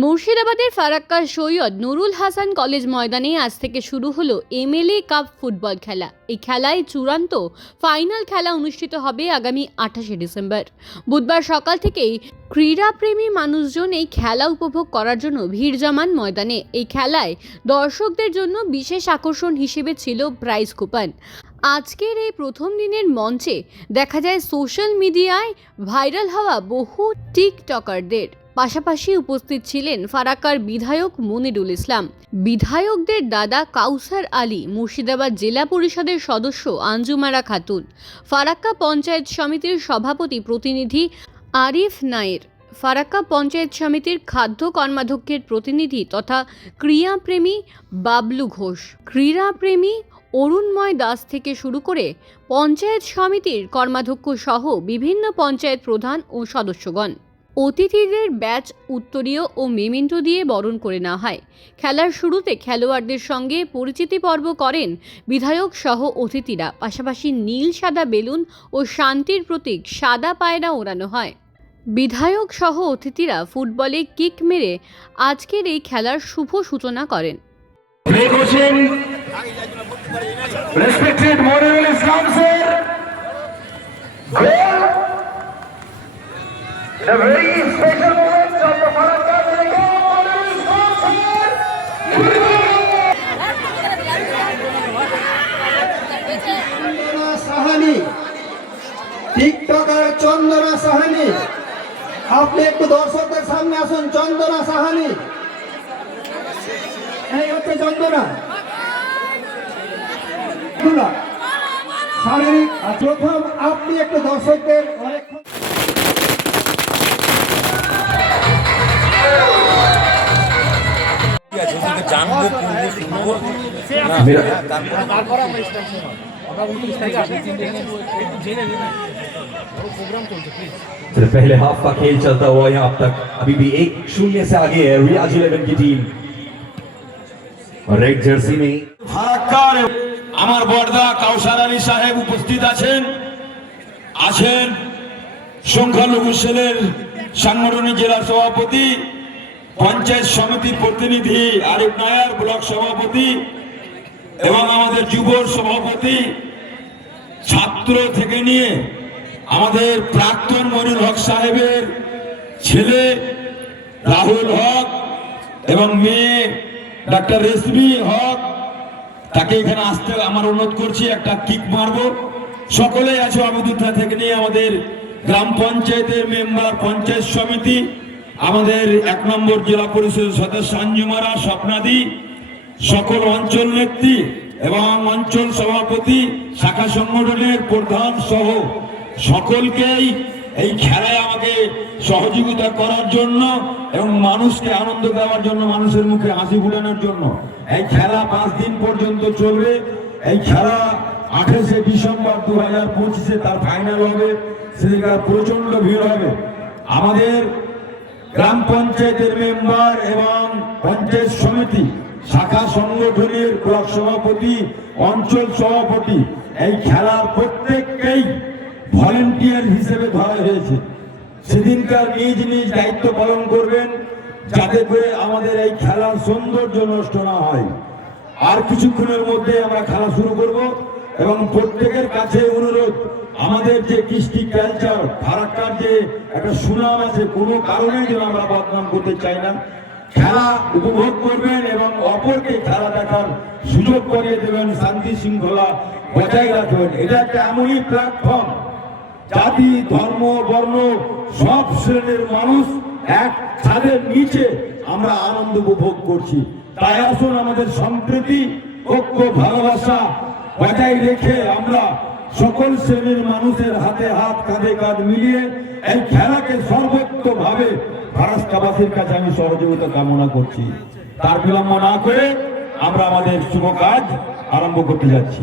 মুর্শিদাবাদের ফারাক্কা সৈয়দ নুরুল হাসান কলেজ ময়দানে আজ থেকে শুরু হলো এমএলএ কাপ ফুটবল খেলা। এই খেলায় চূড়ান্ত ফাইনাল খেলা অনুষ্ঠিত হবে আগামী 28শে ডিসেম্বর। বুধবার সকাল থেকেই ক্রীড়াপ্রেমী মানুষজন এই খেলা উপভোগ করার জন্য ভিড় জমান ময়দানে। এই খেলায় দর্শকদের জন্য বিশেষ আকর্ষণ হিসেবে ছিল প্রাইজ কুপন। আজকের এই প্রথম দিনের মঞ্চে দেখা যায় সোশ্যাল মিডিয়ায় ভাইরাল হওয়া বহু টিকটকারদের। পাশাপাশি উপস্থিত ছিলেন ফারাক্কার বিধায়ক মনিরুল ইসলাম, বিধায়কদের দাদা কাউসার আলী, মুর্শিদাবাদ জেলা পরিষদের সদস্য আঞ্জুমারা খাতুন, ফারাক্কা পঞ্চায়েত সমিতির সভাপতি প্রতিনিধি আরিফ নায়ের, ফারাক্কা পঞ্চায়েত সমিতির খাদ্য কর্মাধ্যক্ষের প্রতিনিধি তথা ক্রীড়াপ্রেমী বাবলু ঘোষ, ক্রীড়াপ্রেমী অরুণময় দাস থেকে শুরু করে পঞ্চায়েত সমিতির কর্মাধ্যক্ষ সহ বিভিন্ন পঞ্চায়েত প্রধান ও সদস্যগণ। অতিথিদের ব্যাচ, উত্তরীয় ও মেমেন্টো দিয়ে বরণ করে নেওয়া হয়। খেলার শুরুতে খেলোয়াড়দের সঙ্গে পরিচিতি পর্ব করেন বিধায়ক সহ অতিথিরা। পাশাপাশি নীল সাদা বেলুন ও শান্তির প্রতীক সাদা পায়রা ওড়ানো হয়। বিধায়ক সহ অতিথিরা ফুটবলে কিক মেরে আজকের এই খেলার শুভ সূচনা করেন। Respected Monirul Islam sir, a very special moment of the Farakka Delegate, Monirul Islam sir. Sahani, TikToker Chandana Sahani, আপনি একটু দর্শকদের সামনে আসুন। চন্দনা সাহানি, এই হচ্ছে চন্দনা। শারীরিক প্রথম আপনি একটু দর্শকদের অনেকক্ষণ पहले हाफ का खेल चलता हुआ यहाँ अब तक अभी भी 1-0 से आगे है रियाज 11 की टीम और रेड जर्सी में ফারাক্কার আমার বড়দা কাউসার আলী সাহেব উপস্থিত আছেন সংখ্যালঘু সেলের সাংগঠনিক জেলা সভাপতি, পঞ্চায়েত সমিতির প্রতিনিধি আরিফ নায়ার, ব্লক সভাপতি এবং আমাদের যুব সভাপতি, ছাত্র থেকে নিয়ে আমাদের প্রাক্তন মনির হক সাহেবের ছেলে রাহুল হক এবং মেয়ে ডাক্তার রেশমি হক, তাকে এখানে আসতে আমার অনুরোধ করছি। একটা কিক মারবো। সকলেই আছে আবুদুল্লাহ থেকে নিয়ে আমাদের গ্রাম পঞ্চায়েতের মেম্বার, পঞ্চায়েত সমিতি, আমাদের 1 নম্বর জেলা পরিষদের সদস্য আঞ্জুমারা, স্বপ্নাদি, সকল অঞ্চল নেত্রী এবং অঞ্চল সভাপতি, শাখা সংগঠনের প্রধান সহ সকলকেই এই খেলায় আমাকে সহযোগিতা করার জন্য এবং মানুষকে আনন্দ দেওয়ার জন্য, মানুষের মুখে হাসি ফুটানোর জন্য। এই খেলা 5 দিন পর্যন্ত চলবে। এই খেলা 28শে ডিসেম্বর 2025-এ তার ফাইনাল হবে। সেদিনকার প্রচন্ড ভিড় হবে। আমাদের গ্রাম পঞ্চায়েতের মেম্বার এবং পঞ্চায়েত সমিতি, শাখা সংগঠনের ব্লক সভাপতি, অঞ্চল সভাপতি এই খেলার প্রত্যেককেই ভলেন্টিয়ার হিসেবে ধরা হয়েছে। সেদিনকার নিজ নিজ দায়িত্ব পালন করবেন যাতে করে আমাদের এই খেলার সৌন্দর্য নষ্ট না হয়। আর কিছুক্ষণের মধ্যে আমরা খেলা শুরু করব এবং প্রত্যেকের কাছে অনুরোধ, আমাদের যে কৃষ্টি কালচার, ফারাক্কার যে একটা সুনাম আছে, কোনো কারণে যেন আমরা বদনাম করতে চাই না। খেলা উপভোগ করবেন এবং অপরকে খেলা দেখার সুযোগ করিয়ে দেবেন, শান্তি শৃঙ্খলা বজায় রাখবেন। এটা একটা এমনই প্ল্যাটফর্ম, জাতি, ধর্ম, বর্ণ সব শ্রেণীর মানুষ এক ছাদের নিচে আমরা আনন্দ উপভোগ করছি। তাই আসুন আমাদের সম্প্রীতি, ঐক্য, ভালোবাসা বজায় রেখে আমরা সকল শ্রেণীর মানুষের হাতে হাত, কাঁধে কাঁধ মিলিয়ে এই খেলাকে সর্বোত্তভাবে ফারাক্কাবাসীর কাছে আমি সহযোগিতা কামনা করছি। তার বিলম্ব না করে আমরা আমাদের শুভ কাজ আরম্ভ করতে যাচ্ছি।